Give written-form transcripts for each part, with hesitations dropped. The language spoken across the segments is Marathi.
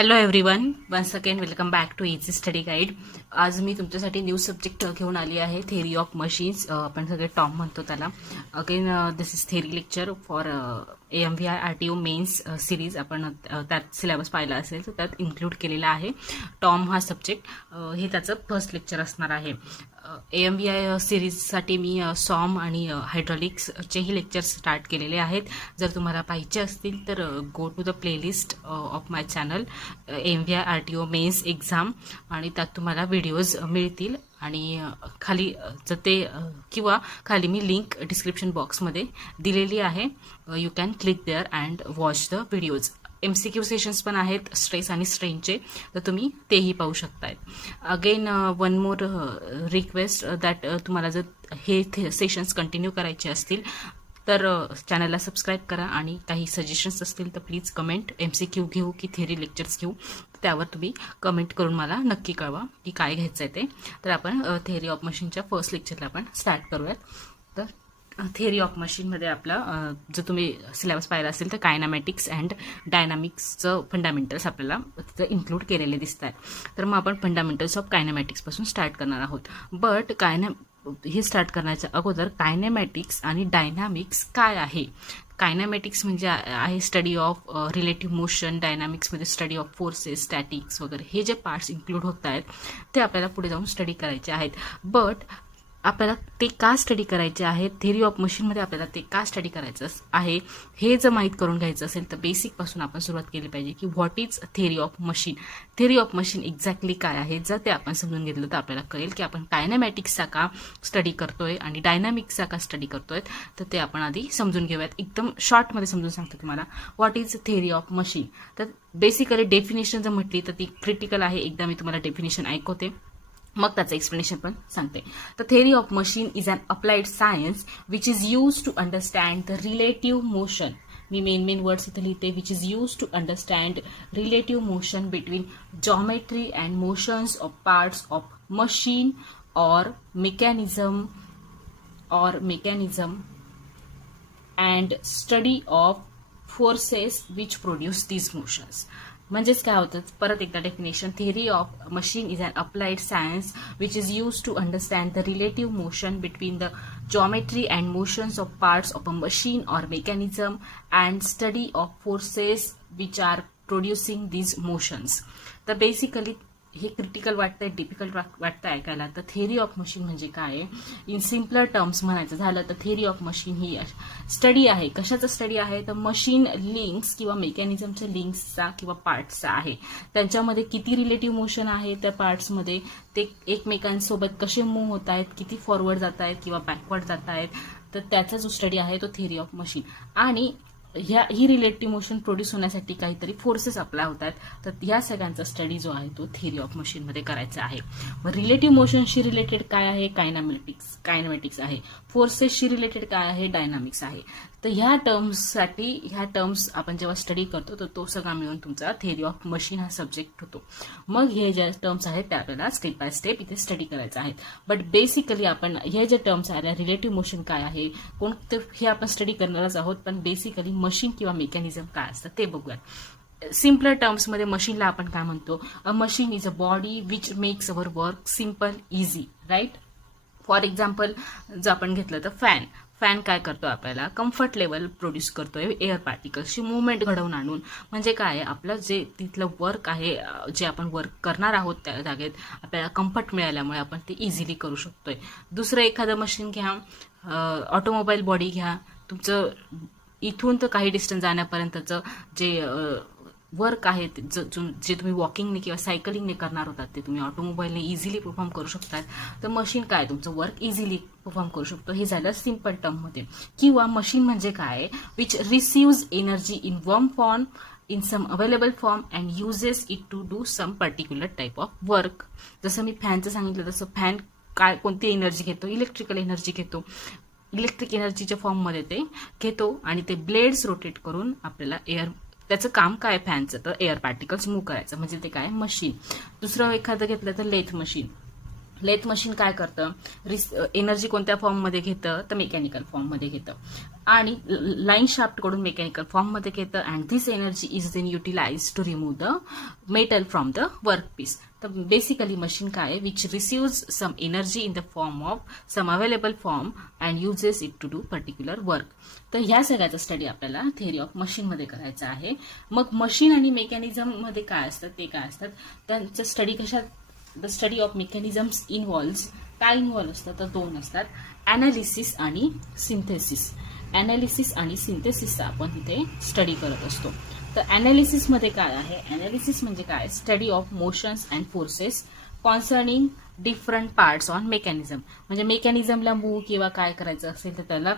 Hello everyone, once again welcome back to easy study guide. आज मी तुमच्यासाठी न्यू सब्जेक्ट घेऊन आली आहे, थेरी ऑफ मशीन्स. आपण सगळे टॉम म्हणतो त्याला. Again this is theory lecture for AMVI RTO mains series. आपण त्यात सिलेबस पाहिला असेल तर त्यात इन्क्लूड केलेला आहे टॉम हा सब्जेक्ट. हे त्याचं फर्स्ट लेक्चर असणार आहे. AMVI सिरीजसाठी मी सॉम आणि हायड्रॉलिक्सचेही लेक्चर्स स्टार्ट केलेले आहेत. जर तुम्हाला पाहिजे असतील तर go to the playlist of my channel AMVI RTO mains exam, आणि त्यात तुम्हाला व्हिडिओज मिळतील. आणि खाली जर ते किंवा खाली मी लिंक डिस्क्रिप्शन बॉक्समध्ये दिलेली आहे. You can click there and watch the videos. MCQ sessions पण आहेत स्ट्रेस आणि स्ट्रेनचे, तर तुम्ही तेही पाहू शकताय. Again one more request that तुम्हाला जर हे सेशन्स कंटिन्यू करायचे असतील तर चॅनलला सबस्क्राईब करा, आणि काही सजेशन्स असतील तर प्लीज कमेंट. MCQ घेऊ की थेरी लेक्चर्स घेऊ, त्यावर तुम्ही कमेंट करून मला नक्की कळवा की काय घ्यायचं आहे ते. तर आपण थेरी ऑफ मशीनच्या फर्स्ट लेक्चरला आपण स्टार्ट करूयात. तर थेरी ऑफ मशीनमध्ये आपला जर तुम्ही सिलेबस पाहिला असेल तर कायनामॅटिक्स अँड डायनामिक्सचं फंडामेंटल्स आपल्याला तिथं इन्क्लूड केलेले दिसत आहेत. तर मग आपण फंडामेंटल्स ऑफ कायनामॅटिक्सपासून स्टार्ट करणार आहोत. बट हे स्टार्ट करण्याच्या अगोदर कायनेमॅटिक्स आणि डायनामिक्स काय आहे. कायनेमॅटिक्स म्हणजे आहे स्टडी ऑफ रिलेटिव्ह मोशन. डायनामिक्समध्ये स्टडी ऑफ फोर्सेस, स्टॅटिक्स वगैरे हे जे पार्ट्स इन्क्लूड होत आहेत ते आपल्याला पुढे जाऊन स्टडी करायचे आहेत. बट आपल्याला ते का स्टडी करायचे आहेत, थेरी ऑफ मशीनमध्ये आपल्याला ते का स्टडी करायचं आहे हे जर माहीत करून घ्यायचं असेल तर बेसिकपासून आपण सुरुवात केली पाहिजे की what is theory of machine. Theory of machine exactly काय आहे. जर ते आपण समजून घेतलं तर आपल्याला कळेल की आपण कायनेमॅटिक्सचा का स्टडी करतोय आणि डायनामिक्सचा का स्टडी करतोय. तर ते आपण आधी समजून घेऊयात. एकदम शॉर्टमध्ये समजून सांगतो तुम्हाला what is theory of machine. तर बेसिकली डेफिनेशन जर म्हटली तर ती क्रिटिकल आहे. एकदा मी तुम्हाला डेफिनेशन ऐकवते, मग त्याचं एक्सप्लेनेशन पण सांगते. तर theory of machine is an applied science which is use to understand the relative motion. मी मेन वर्ड्स इथे लिहिते. Which is use to understand relative motion between geometry and motions of parts of machine or mechanism and study of forces which produce these motions. म्हणजेच काय होतं, परत एकदा definition. Theory of machine is an applied science which is use to understand the relative motion between the geometry and motions of parts of a machine or mechanism and study of forces which are producing these motions. तर बेसिकली हे क्रिटिकल वाटतंय, डिफिकल्ट वाटतंय ऐकायला. तर थेरी ऑफ मशीन म्हणजे काय, इन सिम्पलर टर्म्स म्हणायचं झालं तर theory of machine he study आहे. कशाचा स्टडी आहे तर मशीन लिंक्स किंवा मेकॅनिझमच्या लिंक्सचा किंवा पार्ट्सचा आहे. त्यांच्यामध्ये किती रिलेटिव्ह मोशन आहे त्या पार्ट्समध्ये, ते एकमेकांसोबत कसे मूव्ह होत आहेत, किती फॉरवर्ड जात आहेत किंवा बॅकवर्ड जात आहेत, तर त्याचा जो स्टडी आहे तो थेरी ऑफ मशीन. आणि ही रिलेटिव्ह मोशन प्रोड्यूस होण्यासाठी काहीतरी फोर्सेस अप्लाय होतात. तर या सगळ्यांचा स्टडी जो आहे तो थेरी ऑफ मशीनमध्ये करायचा आहे. मग रिलेटिव्ह मोशनशी रिलेटेड काय आहे, कायनेमॅटिक्स आहे. फोर्सेसशी रिलेटेड काय आहे, डायनामिक्स आहे. तर ह्या टर्म्स आपण जेव्हा स्टडी करतो तर तो सगळा मिळून तुमचा थेरी ऑफ मशीन हा सब्जेक्ट होतो. मग हे ज्या टर्म्स आहेत त्या आपल्याला स्टेप बाय स्टेप इथे स्टडी करायचं आहे. बट बेसिकली आपण हे जे टर्म्स आहेत, रिलेटिव्ह मोशन काय आहे, कोणते हे आपण स्टडी करणारच आहोत. पण बेसिकली मशीन किंवा मेकॅनिझम काय असतं ते बघूयात. सिम्पलर टर्म्समध्ये मशीनला आपण काय म्हणतो, a machine is a body which makes our work simple, easy, right. For example जर आपण घेतलं तर फॅन काय करतो, आपल्याला कम्फर्ट लेवल प्रोड्यूस करतोय एअर पार्टिकल्सची मुवमेंट घडवून आणून. म्हणजे काय, आपलं जे तिथलं वर्क आहे, जे आपण वर्क करणार आहोत त्या जागेत आपल्याला कम्फर्ट मिळाल्यामुळे आपण ते इझिली करू शकतोय. दुसरं एखादं मशीन घ्या, ऑटोमोबाईल बॉडी घ्या. तुमचं इथून तर काही डिस्टन्स जाण्यापर्यंतचं जे वर्क आहे, जे तुम्ही वॉकिंगने किंवा सायकलिंगने करणार होतात ते तुम्ही ऑटोमोबाईलने इझिली परफॉर्म करू शकतात. तर मशीन काय, तुमचं वर्क इझिली परफॉर्म करू शकतो. हे झालं सिम्पल टर्ममध्ये. किंवा मशीन म्हणजे काय, which receives energy in one form in some available form and uses it to do some particular type of work. जसं मी फॅनचं सांगितलं तसं फॅन काय कोणती एनर्जी घेतो, इलेक्ट्रिकल एनर्जी घेतो. इलेक्ट्रिक एनर्जीच्या फॉर्ममध्ये ते घेतो आणि ते ब्लेड्स रोटेट करून आपल्याला त्याचं काम काय फॅनचं, तर एअर पार्टिकल्स मूव्ह करायचं. म्हणजे ते काय, मशीन. दुसरं एखादं घेतलं तर लेथ मशीन. लेथ मशीन काय करतं, एनर्जी कोणत्या फॉर्ममध्ये घेतं, तर मेकॅनिकल फॉर्ममध्ये घेतं आणि लाईन शाफ्टकडून मेकॅनिकल फॉर्ममध्ये घेतं and this energy is then utilize to remove the metal from the work piece. तर बेसिकली मशीन काय which receives some energy in the form of some available form and uses it to do particular work. तर ह्या सगळ्याचा स्टडी आपल्याला थेअरी ऑफ मशीनमध्ये करायचा आहे. मग मशीन आणि मेकॅनिझममध्ये काय असतात, ते काय असतात, त्यांचं स्टडी कशात, the study of mechanisms involves, काय इन्व्हॉल्व्ह असतात, तर दोन असतात, अनालिसिस आणि सिंथेसिस. अनालिसिस आणि सिंथेसिसचा आपण तिथे स्टडी करत असतो. तर अनालिसिसमध्ये काय आहे, अनालिसिस म्हणजे काय, study of motions and forces concerning different parts on mechanism. म्हणजे मेकॅनिझमला मूव्ह किंवा काय करायचं असेल तर त्याला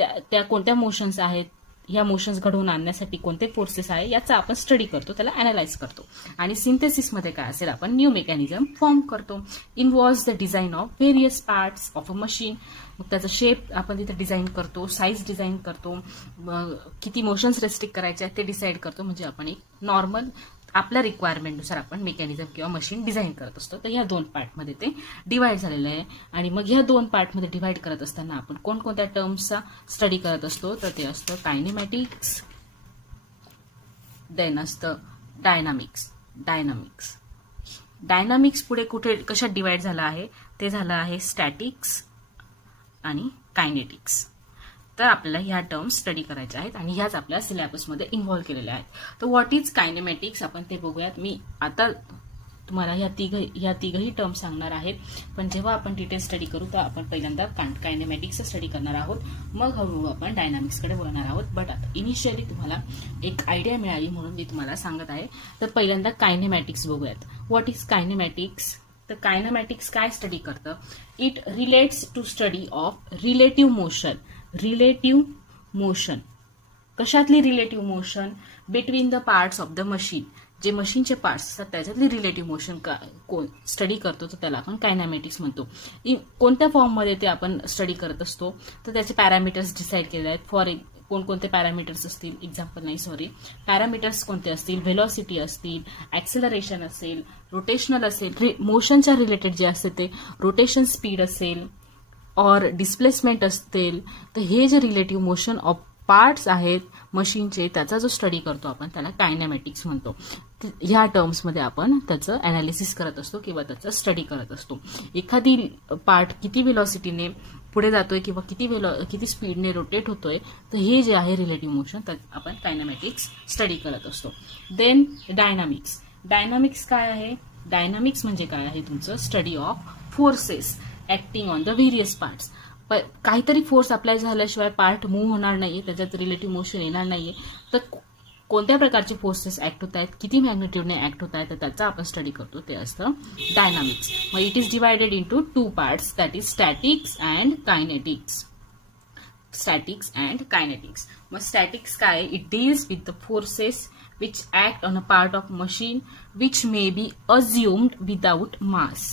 त्या कोणत्या मोशन्स आहेत, ह्या मोशन्स घडवून आणण्यासाठी कोणते फोर्सेस आहे याचा आपण स्टडी करतो, त्याला अनालाइज करतो. आणि सिंथेसिसमध्ये काय असेल, आपण न्यू मेकॅनिझम फॉर्म करतो. Involves the design of various parts of a machine. मग त्याचा शेप आपण तिथे डिझाईन करतो, साईज डिझाईन करतो, किती मोशन्स रेस्ट्रिक्ट करायचे आहेत ते डिसाईड करतो. म्हणजे आपण एक नॉर्मल आपल्या रिक्वायरमेंटनुसार आपण मेकॅनिझम किंवा मशीन डिझाईन करत असतो. तर ह्या दोन पार्टमध्ये ते डिवाइड झालेलं आहे. आणि मग ह्या दोन पार्टमध्ये डिवाइड करत असताना आपण कोणकोणत्या टर्म्सचा स्टडी करत असतो, तर ते असतं कायनेमॅटिक्स, देन असतं डायनामिक्स. डायनामिक्स पुढे कुठे कशात डिवाइड झाला आहे, ते झालं आहे स्टॅटिक्स आणि कायनेटिक्स. तर आपल्याला ह्या टर्म्स स्टडी करायच्या आहेत आणि ह्याच आपल्या सिलेबसमध्ये इन्व्हॉल्व्ह केलेल्या आहेत. तर व्हॉट इज कायनेमॅटिक्स आपण ते बघूयात. मी आता तुम्हाला ह्या तिघही टर्म्स सांगणार आहेत, पण जेव्हा आपण डिटेल स्टडी करू तर आपण पहिल्यांदा कायनेमॅटिक्सचा स्टडी करणार आहोत, मग हळूहळू आपण डायनामिक्सकडे बोलणार आहोत. बट आता इनिशियली तुम्हाला एक आयडिया मिळाली म्हणून मी तुम्हाला सांगत आहे. तर पहिल्यांदा कायनेमॅटिक्स बघूयात. What is kinematics. तर कायनेमॅटिक्स काय स्टडी करतं, it relates to study of relative motion. Relative motion कशातली relative motion, between the parts of the machine. जे मशीनचे पार्ट्स असतात त्याच्यातली रिलेटिव्ह मोशन कोण स्टडी करतो तर त्याला आपण कायनेमॅटिक्स म्हणतो. कोणत्या फॉर्ममध्ये ते आपण स्टडी करत असतो, तर त्याचे पॅरामीटर्स डिसाईड केले आहेत. फॉर कोणकोणते पॅरामीटर्स असतील, पॅरामीटर्स कोणते असतील, व्हेलॉसिटी असतील, ऍक्सेलरेशन असेल, रोटेशनल असेल, मोशनच्या रिलेटेड जे असते ते रोटेशन स्पीड असेल और डिस्प्लेसमेंट असतील. तर हे जे रिलेटिव्ह मोशन ऑफ पार्ट्स आहेत मशीनचे त्याचा जो स्टडी करतो आपण त्याला कायनेमॅटिक्स म्हणतो. ह्या टर्म्समध्ये आपण त्याचं अनालिसिस करत असतो किंवा त्याचं स्टडी करत असतो. एखादी पार्ट किती व्हेलॉसिटीने पुढे जातोय किंवा किती स्पीडने रोटेट होतोय, तर हे जे आहे रिलेटिव्ह मोशन तर आपण कायनेमॅटिक्स स्टडी करत असतो. देन डायनामिक्स काय आहे, डायनामिक्स म्हणजे काय आहे, तुमचं study of forces acting on the various parts. काहीतरी फोर्स अप्लाय झाल्याशिवाय पार्ट मूव्ह होणार नाहीये, त्याच्यात रिलेटिव्ह मोशन येणार नाहीये. तर कोणत्या प्रकारचे फोर्सेस ऍक्ट होत आहेत, किती मॅग्निट्यूडने ऍक्ट होत आहेत, तर त्याचा आपण स्टडी करतो, ते असतं डायनामिक्स. मग it is divided into two parts, that is statics and kinetics. मग स्टॅटिक्स काय, it deals with the forces which act on a part of machine which may be assumed without mass.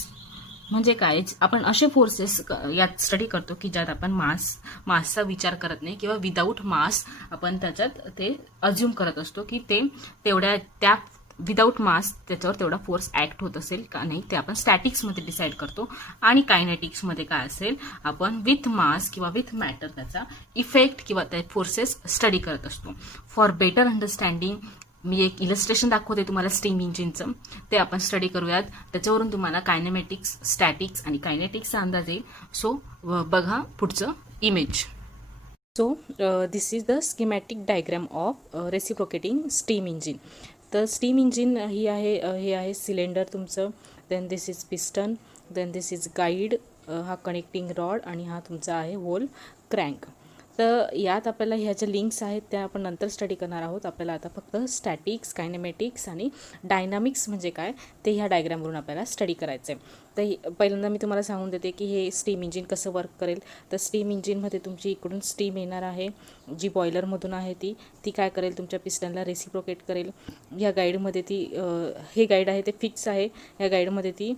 म्हणजे काय, आपण असे फोर्सेस यात स्टडी करतो की ज्यात आपण मासचा विचार करत नाही किंवा विदाऊट मास आपण त्याच्यात ते अज्युम करत असतो की ते त्या विदाऊट मास त्याच्यावर तेवढा फोर्स ऍक्ट होत असेल का नाही, ते आपण स्टॅटिक्समध्ये डिसाईड करतो. आणि कायनेटिक्समध्ये काय असेल, आपण विथ मास किंवा विथ मॅटर त्याचा इफेक्ट किंवा त्या फोर्सेस स्टडी करत असतो. फॉर बेटर अंडरस्टँडिंग मी एक इलस्ट्रेशन दाखवते तुम्हाला स्टीम इंजिनचं, ते आपण स्टडी करूयात. त्याच्यावरून तुम्हाला कायनेमॅटिक्स, स्टॅटिक्स आणि कायनेटिक्सचा अंदाज येईल. सो बघा पुढचं image. So this is the schematic diagram of reciprocating steam engine. तर स्टीम इंजिन हे आहे सिलेंडर तुमचं, then this is piston, then this is guide, हा कनेक्टिंग रॉड आणि हा तुमचा आहे होल क्रँक. तर यात आपल्याला ह्या ज्या लिंक्स आहेत त्या आपण नंतर स्टडी करणार आहोत. आपल्याला आता फक्त स्टॅटिक्स, कायनेमॅटिक्स आणि डायनामिक्स म्हणजे काय ते ह्या डायग्रामवरून आपल्याला स्टडी करायचं आहे. तर पहिल्यांदा मी तुम्हाला सांगून देते की हे स्टीम इंजिन कसं वर्क करेल. तर स्टीम इंजिनमध्ये तुमची इकडून स्टीम येणार आहे, जी बॉयलरमधून आहे ती काय करेल, तुमच्या पिस्टनला रेसिप्रोकेट करेल. ह्या गाईडमध्ये हे गाईड आहे ते फिक्स आहे, ह्या गाईडमध्ये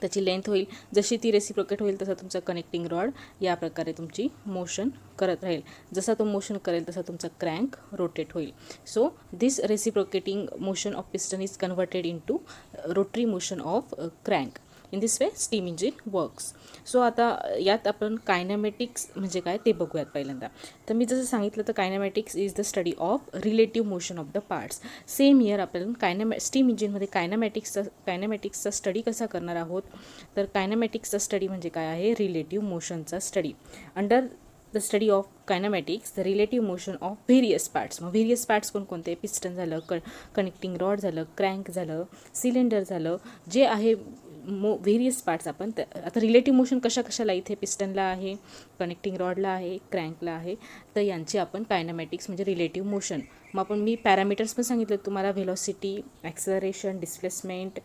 त्याची लेंथ होईल. जशी ती रेसिप्रोकेट होईल तसा तुमचा कनेक्टिंग रॉड या प्रकारे तुमची मोशन करत राहील. जसा तो मोशन करेल तसा तुमचा क्रँक रोटेट होईल. So this reciprocating motion of piston is converted into rotary motion of crank. In this way steam engine works. So आता यात आपण कायनेमॅटिक्स म्हणजे काय ते बघूयात पहिल्यांदा. तर मी जसं सांगितलं तर kinematics is the study of relative motion of the parts. Same year आपण स्टीम इंजिनमध्ये कायनेमॅटिक्सचा स्टडी कसा करणार आहोत. तर कायनेमॅटिक्सचा स्टडी म्हणजे काय आहे, रिलेटिव्ह मोशनचा study. Under the study of kinematics the relative motion of various parts. मग व्हेरियस पार्ट्स कोणकोणते, पिस्टन झालं, कनेक्टिंग रॉड झालं, क्रँक झालं, सिलेंडर झालं, जे आहे व्हेरियस पार्ट्स आपण आता रिलेटिव्ह मोशन कशाला इथे पिस्टनला आहे, कनेक्टिंग रॉडला आहे, क्रँकला आहे, तर यांची आपण कायनेमॅटिक्स म्हणजे रिलेटिव्ह मोशन. मग मी पॅरामीटर्स पण सांगितलं तुम्हाला, velocity, acceleration, displacement,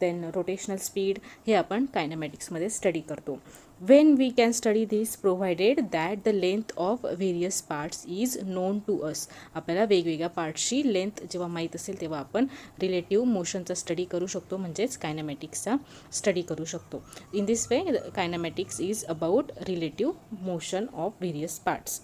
then rotational speed, हे आपण कायनेमॅटिक्समध्ये स्टडी करतो. When we can study this provided that the length of various parts is known to us. आपल्याला वेगवेगळ्या पार्ट्सची लेंथ जेव्हा माहीत असेल तेव्हा आपण रिलेटिव्ह मोशनचा स्टडी करू शकतो, म्हणजेच कायनेमॅटिक्सचा स्टडी करू शकतो. In this way kinematics is about relative motion of various parts.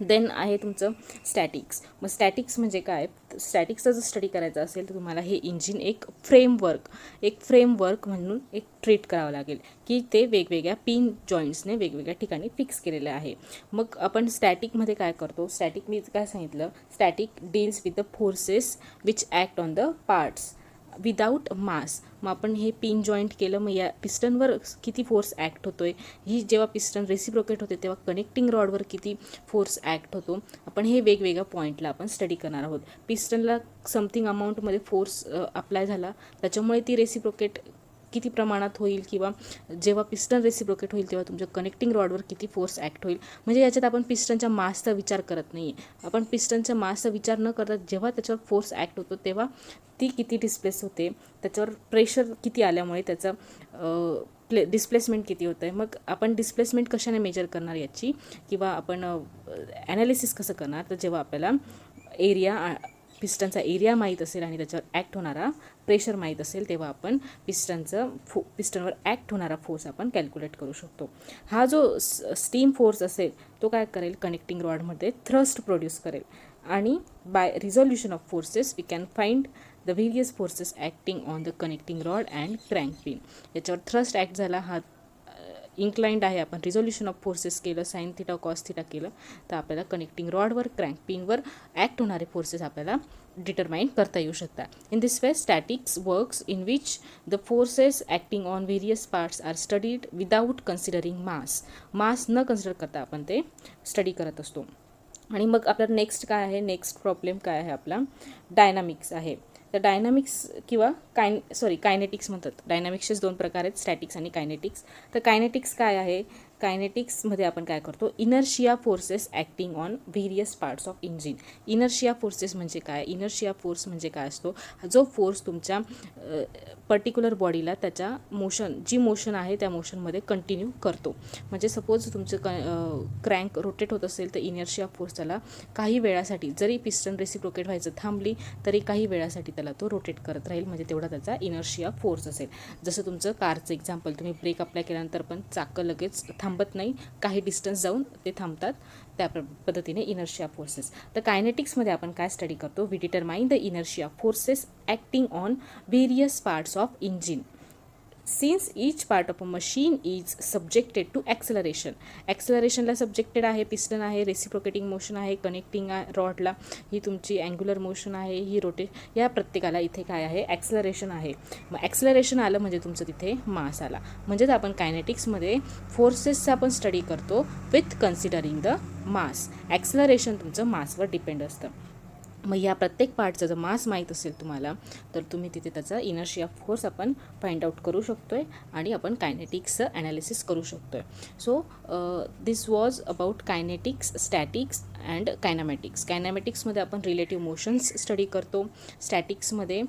Then आहे तुमचं स्टॅटिक्स. मग स्टॅटिक्स म्हणजे काय, स्टॅटिक्सचा जर स्टडी करायचा असेल तर तुम्हाला हे इंजिन एक फ्रेमवर्क म्हणून एक ट्रीट करावं लागेल की ते वेगवेगळ्या पिन जॉईंट्सने वेगवेगळ्या ठिकाणी फिक्स केलेले आहे. मग आपण स्टॅटिकमध्ये काय करतो, स्टॅटिक मी काय सांगितलं, static deals with the forces which act on the parts without mass. मग आपण हे पिन जॉईंट केलं, मग या पिस्टनवर किती फोर्स ॲक्ट होतो आहे, ही जेव्हा पिस्टन रेसिप्रोकेट होते तेव्हा कनेक्टिंग रॉडवर किती फोर्स ॲक्ट होतो, आपण हे वेगवेगळ्या पॉईंटला आपण स्टडी करणार आहोत. पिस्टनला समथिंग अमाऊंटमध्ये फोर्स अप्लाय झाला, त्याच्यामुळे ती रेसिप्रोकेट किती प्रमाणात होईल, किंवा जेव्हा पिस्टन रेसिप्रोकेट होईल तेव्हा तुमच्या कनेक्टिंग रॉडवर किती फोर्स ॲक्ट होईल. म्हणजे याच्यात आपण पिस्टनच्या मासचा विचार करत नाही आहे. आपण पिस्टनच्या मासचा विचार न करता जेव्हा त्याच्यावर फोर्स ॲक्ट होतो तेव्हा ती किती डिस्प्लेस होते, त्याच्यावर प्रेशर किती आल्यामुळे त्याचं डिस्प्लेसमेंट किती होतं आहे. मग आपण डिस्प्लेसमेंट कशाने मेजर करणार याची, किंवा आपण ॲनालिसिस कसं करणार, तर जेव्हा आपल्याला पिस्टनचा एरिया माहीत असेल आणि त्याच्यावर ॲक्ट होणारा प्रेशर माहीत असेल तेव्हा आपण पिस्टनवर ॲक्ट होणारा फोर्स आपण कॅल्क्युलेट करू शकतो. हा जो स्टीम फोर्स असेल तो काय करेल, कनेक्टिंग रॉडमध्ये थ्रस्ट प्रोड्यूस करेल, आणि by resolution of forces we can find the various forces acting on the connecting rod and crank pin. याच्यावर थ्रस्ट ॲक्ट झाला, हा इन्क्लाइंड आहे, आपण रिझोल्युशन ऑफ फोर्सेस केलं, साइन थिटा कॉस थिटा केलं, तर आपल्याला कनेक्टिंग रॉडवर क्रँक पिनवर ॲक्ट होणारे फोर्सेस आपल्याला डिटरमाइन करता येऊ शकतात. In this way statics works in which the forces acting on various parts are studied without considering मास न कन्सिडर करता आपण ते स्टडी करत असतो. आणि मग आपल्याला नेक्स्ट प्रॉब्लेम काय आहे आपला, डायनामिक्स आहे. तर डायनामिक्स किंवा कायनेटिक्स म्हणतात. डायनामिक्सचे दोन प्रकार आहेत, स्टॅटिक्स आणि कायनेटिक्स. तर कायनेटिक्स काय आहे, कायनेटिक्समध्ये आपण काय करतो, inertia forces acting on various parts of engine. Inertia forces म्हणजे काय, इनर्शिया फोर्स म्हणजे काय असतो, जो फोर्स तुमच्या पर्टिक्युलर बॉडीला त्याच्या जी मोशन आहे त्या मोशनमध्ये कंटिन्यू करतो. म्हणजे सपोज तुमचं क्रँक रोटेट होत असेल तर इनर्शिया फोर्स त्याला काही वेळासाठी, जरी पिस्टन रेसिप्रोकेट व्हायचं थांबली तरी काही वेळासाठी त्याला तो रोटेट करत राहील, म्हणजे तेवढा त्याचा इनर्शिया फोर्स असेल. जसं तुमचं कारचं एक्झाम्पल, तुम्ही ब्रेक अप्लाय केल्यानंतर पण चाकं लगेच थांबत नाही, काही डिस्टन्स जाऊन ते थांबतात, त्या पद्धतीने इनर्शिया फोर्सेस. तर कायनेटिक्समध्ये आपण काय स्टडी करतो, we determine the inertia forces acting on various parts of engine since each part of a machine is subjected to ॲक्सेलरेशनला सब्जेक्टेड आहे, पिस्टन आहे, रेसिप्रोकेटिंग मोशन आहे, कनेक्टिंग रॉडला ही तुमची अँग्युलर मोशन आहे, ही या प्रत्येकाला इथे काय आहे, ॲक्सेलरेशन आहे. मग ॲक्सेलरेशन आलं म्हणजे तुमचं तिथे मास आला. म्हणजेच आपण कायनेटिक्समध्ये फोर्सेसचा आपण स्टडी करतो with considering the mass. Acceleration तुमचं मासवर डिपेंड असतं. मग या प्रत्येक पार्टचा जर मास माहीत असेल तुम्हाला तर तुम्ही तिथे त्याचा इनर्शिया फोर्स आपण फाइंड आउट करू शकतो आहे आणि आपण कायनेटिक्सचं ॲनालिसिस करू शकतो आहे. So this was about kinetics, statics and kinematics. कायनॅमॅटिक्समध्ये आपण रिलेटिव्ह मोशन्स स्टडी करतो, स्टॅटिक्समध्ये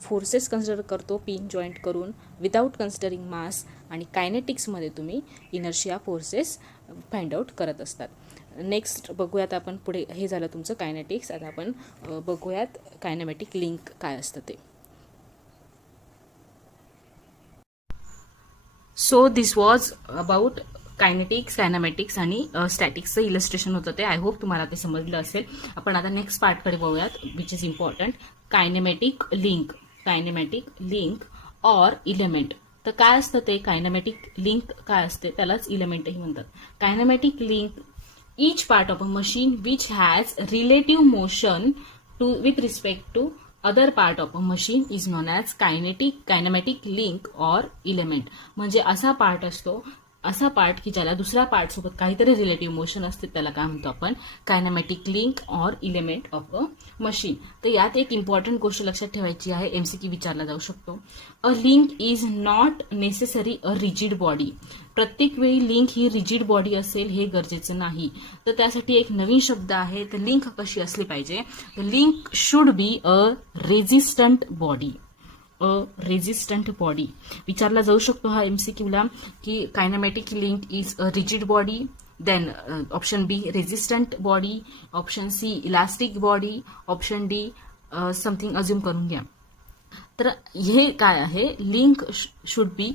फोर्सेस कन्सिडर करतो पिन जॉईंट करून विदाऊट कन्सिडरिंग मास, आणि कायनेटिक्समध्ये तुम्ही इनर्शिया फोर्सेस फाइंड आउट करत असतात. नेक्स्ट बघूयात आपण पुढे, हे झालं तुमचं कायनेटिक्स. आता आपण बघूयात कायनेमॅटिक लिंक काय असतं ते. So this was about kinetics, kinematics आणि स्टॅटिक्सचं इलस्ट्रेशन होतं ते. आय होप तुम्हाला ते समजलं असेल. आपण आता नेक्स्ट पार्टकडे बघूयात, which is important, kinematic link. Kinematic link or element. तर काय असतं ते कायनेमॅटिक लिंक काय असते त्यालाच इलेमेंटही म्हणतात. Kinematic link each part of a machine which has relative motion with respect to other part of a machine is known as kinematic link or element. म्हणजे असा पार्ट असतो, असा पार्ट की ज्याला दुसऱ्या पार्ट सोबत काहीतरी रिलेटिव्ह मोशन असते त्याला काय म्हणतो आपण kinematic link or element of a machine. तर यात एक इम्पॉर्टंट गोष्ट लक्षात ठेवायची आहे, एमसीक्यू विचारला जाऊ शकतो. A link is not necessary a rigid body. प्रत्येक वेळी लिंक ही रिजिड बॉडी असेल हे गरजेचं नाही. तर त्यासाठी एक नवीन शब्द आहे. तर लिंक कशी असली पाहिजे, link should be a resistant body. A resistant body विचारला जाऊ शकतो हा एमसीक्यूला की kinematic link is a rigid body, then option B resistant body, option C elastic body, option D something assume करून घ्या. तर हे काय आहे, लिंक शुड बी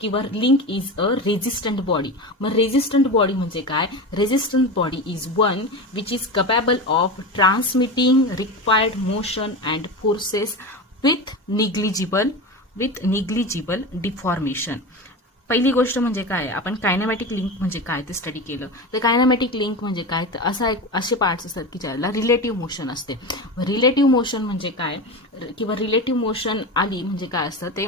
किंवा link is a resistant body. मग रेझिस्टंट बॉडी म्हणजे काय, resistant body is one which is capable of transmitting required motion and forces with negligible deformation. पहिली गोष्ट म्हणजे काय, आपण कायनेमॅटिक लिंक म्हणजे काय ते स्टडी केलं. तर कायनेमॅटिक लिंक म्हणजे काय, तर असे पार्ट्स असतात की ज्याला रिलेटिव्ह मोशन असते. रिलेटिव्ह मोशन म्हणजे काय किंवा रिलेटिव्ह मोशन आली म्हणजे काय असतं ते,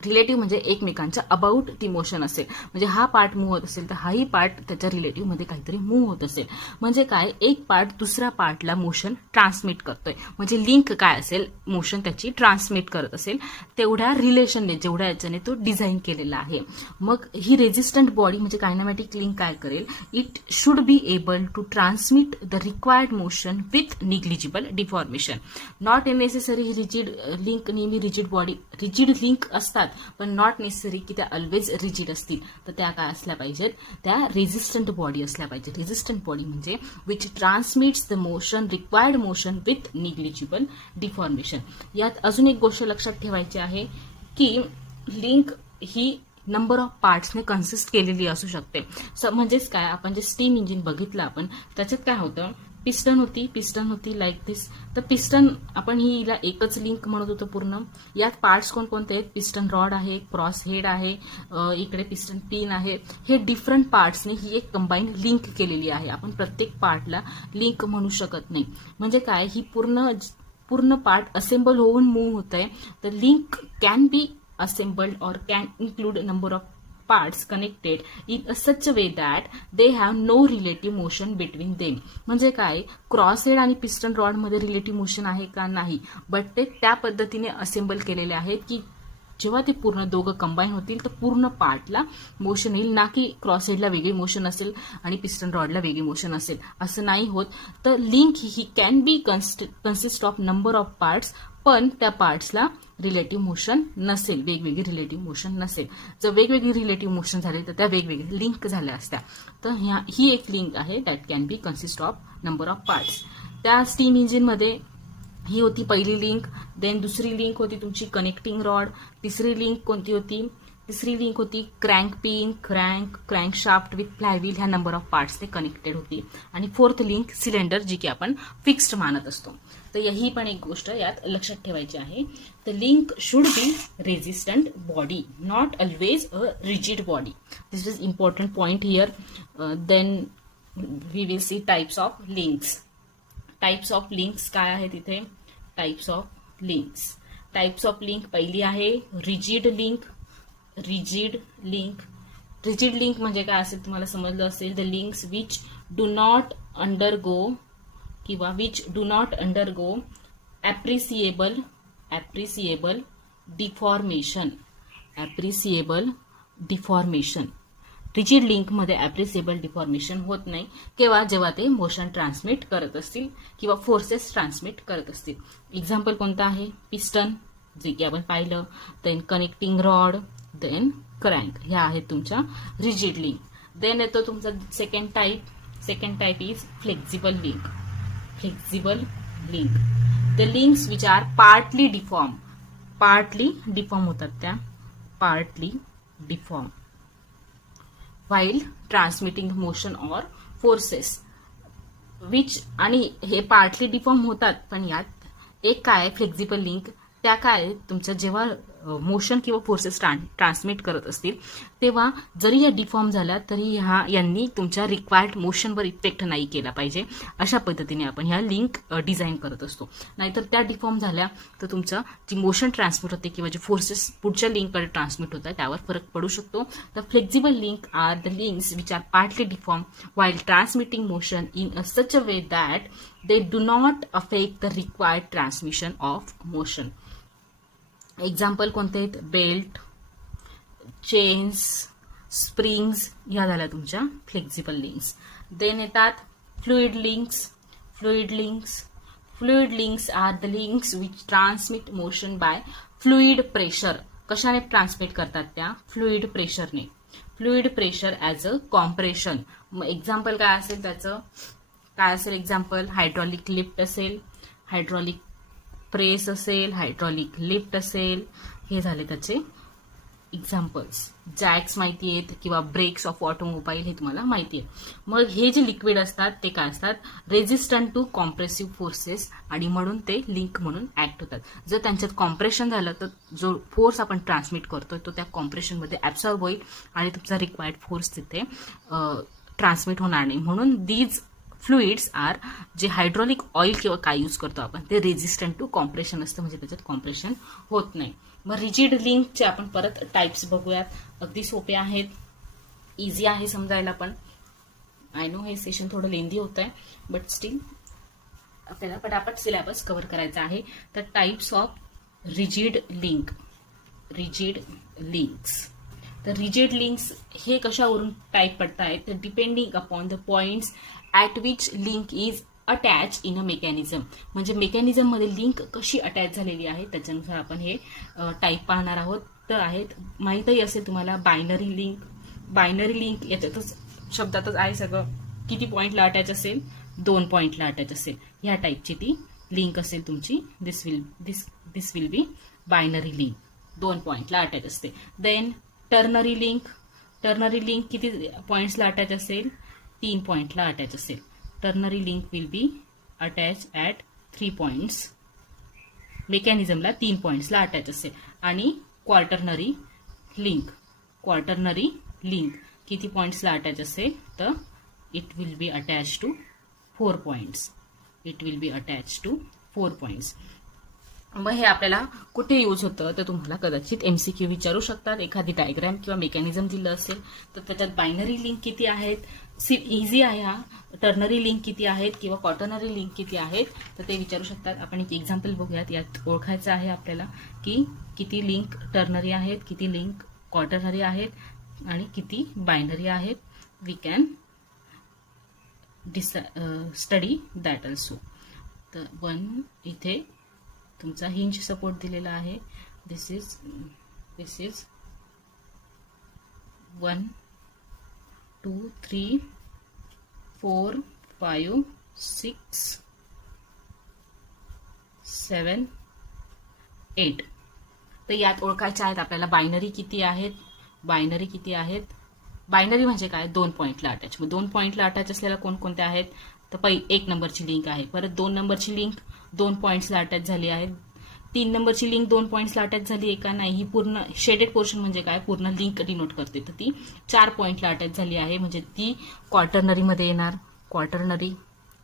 रिलेटिव्ह म्हणजे एकमेकांच्या अबाउट ती मोशन असेल. म्हणजे हा पार्ट मूव्ह होत असेल तर हाही पार्ट त्याच्या रिलेटिव्ह मध्ये काहीतरी मूव्ह होत असेल. म्हणजे काय, एक पार्ट दुसऱ्या पार्टला मोशन ट्रान्समिट करतोय. म्हणजे लिंक काय असेल, मोशन त्याची ट्रान्समिट करत असेल तेवढ्या रिलेशनने, जेवढ्या याच्याने तो डिझाईन केलेला आहे. मग ही रेझिस्टंट बॉडी म्हणजे कायनेमॅटिक लिंक काय करेल, it should be able to transmit the required motion with negligible deformation. Not necessary rigid link, नेहमी रिजिड बॉडी रिजिड लिंक असतात पण नॉट नेसेसरी की त्या ऑलवेज रिजिड असतील. तर त्या काय असल्या पाहिजेत, त्या रेझिस्टंट बॉडी असल्या पाहिजेत. रेझिस्टंट बॉडी म्हणजे which transmits the motion, required motion with negligible deformation. यात अजून एक गोष्ट लक्षात ठेवायची आहे की लिंक ही नंबर ऑफ पार्ट्सने कन्सिस्ट केलेली असू शकते. म्हणजेच काय, आपण जे स्टीम इंजिन बघितलं आपण त्याच्यात काय होतं, पिस्टन होती लाईक दिस. तर पिस्टन आपण हिला एकच लिंक म्हणत होतो पूर्ण. यात पार्ट्स कोणकोणते आहेत, पिस्टन रॉड आहे, क्रॉस हेड आहे, इकडे पिस्टन पिन आहे. हे डिफरंट पार्ट्सने ही एक कंबाईन लिंक केलेली आहे. आपण प्रत्येक पार्टला लिंक म्हणू शकत नाही. म्हणजे काय, ही पूर्ण पार्ट असेंबल होऊन मूव्ह होत आहे. तर link can be assembled or can include a number of parts connected in such a way that they have no relative motion between them. म्हणजे काय, क्रॉस हेड आणि पिस्टन रॉड मध्ये रिलेटिव्ह मोशन आहे का, नाही, बट ते त्या पद्धतीने असेंबल केलेले आहेत की जेव्हा ते पूर्ण दोघं कंबाईन होतील तर पूर्ण पार्टला मोशन येईल, ना की क्रॉस हेडला वेगळी मोशन असेल आणि पिस्टन रॉडला वेगळी मोशन असेल, असं नाही होत. तर link he can be consist of number of parts, पण त्या पार्ट्सला रिलेटिव्ह मोशन नसेल, वेगवेगळी रिलेटिव्ह मोशन नसेल. जर वेगवेगळी रिलेटिव्ह मोशन झाले तर त्या वेगवेगळ्या लिंक झाल्या असत्या. तर ही एक लिंक आहे that can be consist of number of parts. त्या स्टीम इंजिनमध्ये ही होती पहिली लिंक. देन दुसरी लिंक होती तुमची कनेक्टिंग रॉड. तिसरी लिंक कोणती होती, तिसरी लिंक होती crank pin, crank shaft with flywheel. ह्या नंबर ऑफ पार्ट्सने कनेक्टेड होती. आणि फोर्थ लिंक सिलेंडर, जी की आपण फिक्स्ड मानत असतो. तर ही पण एक गोष्ट यात लक्षात ठेवायची आहे. तर link should be resistant body, not always a rigid body. This is important point here. Then we will see types of links. Types of links काय आहे तिथे, टाइप्स ऑफ लिंक पहिली आहे रिजिड लिंक. रिजिड लिंक म्हणजे काय असेल तुम्हाला समजलं असेल, the links which do not undergo appreciable deformation. Rigid link मध्ये ऍप्रिसिएबल डिफॉर्मेशन होत नाही. केव्हा, जेव्हा ते मोशन ट्रान्समिट करत असतील किंवा फोर्सेस ट्रान्समिट करत असतील. एक्झाम्पल कोणतं आहे, पिस्टन जे की आपण पाहिलं, then connecting rod, then crank. ह्या आहेत तुमच्या रिजिड लिंक. देन येतो तुमचा second type is flexible link. The links which are partly deform होतात, त्या partly deform while transmitting motion or forces which, आणि हे पार्टली डिफॉर्म होतात. पण यात एक काय फ्लेक्झिबल लिंक, त्या काय तुमचं जेव्हा मोशन किंवा फोर्सेस ट्रान्समिट करत असतील तेव्हा जरी या डिफॉर्म झाल्या तरी यांनी तुमच्या रिक्वायर्ड मोशनवर इफेक्ट नाही केला पाहिजे. अशा पद्धतीने आपण ह्या लिंक डिझाईन करत असतो. नाहीतर त्या डिफॉर्म झाल्या तर तुमचं जी मोशन ट्रान्समिट होते किंवा जे फोर्सेस पुढच्या लिंककडे ट्रान्समिट होतात त्यावर फरक पडू शकतो. The flexible link are the links which are partly deform while transmitting motion in such a way that they do not affect the required transmission of motion. Example कोणते आहेत? बेल्ट, चेन्स, स्प्रिंग्स ह्या झाल्या तुमच्या फ्लेक्झिबल लिंक्स. देन येतात fluid links. Fluid links are the links which transmit motion by fluid pressure. कशाने ट्रान्समिट करतात त्या? फ्लुइड प्रेशरने. Fluid pressure as a compression. मग एक्झाम्पल काय असेल त्याचं? काय असेल एक्झाम्पल? हायड्रॉलिक लिफ्ट असेल, हायड्रॉलिक प्रेस असेल, हायड्रॉलिक लिफ्ट असेल. हे झाले त्याचे एक्झाम्पल्स. जॅक्स माहिती आहेत किंवा ब्रेक्स ऑफ ऑटोमोबाईल हे तुम्हाला माहिती आहे. मग हे जे लिक्विड असतात ते काय असतात? रेझिस्टंट टू कॉम्प्रेसिव्ह फोर्सेस आणि म्हणून ते लिंक म्हणून ऍक्ट होतात. जर त्यांच्यात कॉम्प्रेशन झालं तर जो फोर्स आपण ट्रान्समिट करतोय तो त्या कॉम्प्रेशनमध्ये ऍब्सॉर्ब होईल आणि तुमचा रिक्वायर्ड फोर्स तिथे ट्रान्समिट होणार नाही. म्हणून दीज फ्लुइड्स आर, जे हायड्रॉलिक ऑइल किंवा काय यूज करतो आपण ते रेझिस्टंट टू कॉम्प्रेशन असतं, म्हणजे त्याच्यात कॉम्प्रेशन होत नाही. मग रिजिड लिंकचे आपण परत टाइप्स बघूयात. अगदी सोपे आहेत, इझी आहे समजायला पण. आय नो हे सेशन थोडं लेंदी होत आहे बट स्टील आपल्याला पटापट सिलेबस कव्हर करायचा आहे. तर types of rigid link. Rigid links. तर रिजिड लिंक्स हे कशावरून टाईप पडतायत? तर depending upon the points at which link is attach in a mechanism. म्हणजे मेकॅनिझममध्ये लिंक कशी अटॅच झालेली आहे त्याच्यानुसार आपण हे टाईप पाहणार आहोत. तर आहेत माहीतही असेल तुम्हाला बायनरी लिंक. बायनरी लिंक याच्यातच शब्दातच आहे सगळं. किती पॉईंटला अटॅच असेल? 2 पॉईंटला अटॅच असेल. ह्या टाईपची ती लिंक असेल तुमची. This will be binary link. 2 पॉईंटला अटॅच असते. Then ternary link. Ternary link किती पॉईंट्सला अटॅच असेल? 3 पॉईंटला अटॅच असेल. Ternary link will be attach at 3 points. मेकॅनिझमला 3 पॉइंट्सला अटॅच असेल. आणि क्वार्टरनरी लिंक. क्वार्टरनरी लिंक किती पॉइंट्सला अटॅच असेल? तर it will be attach to 4 points. It will be attach to 4 points. मग हे आपल्याला कुठे यूज होतं तर तुम्हाला कदाचित MCQ विचारू शकतात. एखादी डायग्राम किंवा मेकॅनिझम दिलं असेल तर त्याच्यात बायनरी लिंक किती आहेत? इझी आहे हा. टर्नरी लिंक किती आहेत किंवा क्वार्टरनरी लिंक किती आहेत तर ते विचारू शकतात. आपण एक एक्झाम्पल बघूयात. यात ओळखायचं आहे आपल्याला की किती लिंक टर्नरी आहेत, किती लिंक क्वार्टरनरी आहेत आणि किती बायनरी आहेत. We can study that also. तर 1 इथे तुमचा हिंज सपोर्ट दिलेला आहे. This is 1 2 3 4 5 6 7 8. तर यात ओळखायच्या आहेत आपल्याला बायनरी किती आहेत. बायनरी किती आहेत? बायनरी म्हणजे काय? 2 पॉईंटला अटॅच. मग 2 पॉईंटला अटॅच असलेल्या कोणकोणत्या आहेत? तर 1 नंबरची लिंक आहे. परत 2 नंबरची लिंक 2 पॉईंट्सला अटॅच झाली आहे. 3 नंबरची लिंक 2 पॉईंट्सला अटॅच झाली आहे का? नाही. ही पूर्ण शेडेड पोर्शन म्हणजे काय? पूर्ण लिंक डिनोट करते. तर ती 4 पॉईंटला अटॅच झाली आहे म्हणजे ती क्वार्टरनरीमध्ये येणार. क्वार्टरनरी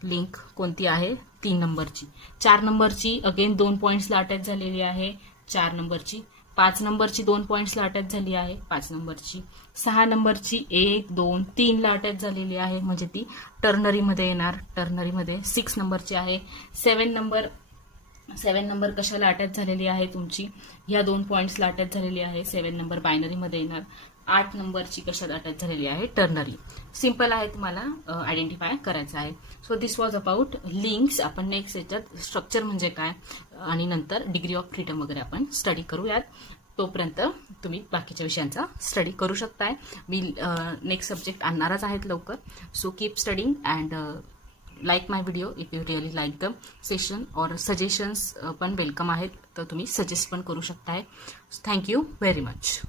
लिंक कोणती आहे? 3 नंबरची. 4 नंबरची अगेन 2 पॉईंट्सला अटॅच झालेली आहे. 4 नंबरची. 5 नंबरची 2 पॉईंट्सला अटॅच झाली आहे. 5 नंबरची. 6 नंबरची 1 2 3ला अटॅच झालेली आहे म्हणजे ती टर्नरीमध्ये येणार. टर्नरीमध्ये. 6 नंबरची आहे. 7 नंबर कशाला अटॅच झालेली आहे तुमची? ह्या 2 पॉईंट्सला अटॅच झालेली आहे. 7 नंबर बायनरीमध्ये येणार. 8 नंबरची कशाला अटॅच झालेली आहे? टर्नरी. सिंपल आहे, तुम्हाला आयडेंटिफाय करायचं आहे. So this was about links. आपण नेक्स्ट याच्यात स्ट्रक्चर म्हणजे काय आणि नंतर डिग्री ऑफ फ्रीडम वगैरे आपण स्टडी करूयात. तोपर्यंत तुम्ही बाकीच्या विषयांचा स्टडी करू शकताय. मी नेक्स्ट सब्जेक्ट आणणारच आहेत लवकर. So keep studying and like my video if you really like the session और सजेशन्स पण वेलकम आहेत तर तुम्ही सजेस्ट पण करू शकताय. Thank you very much.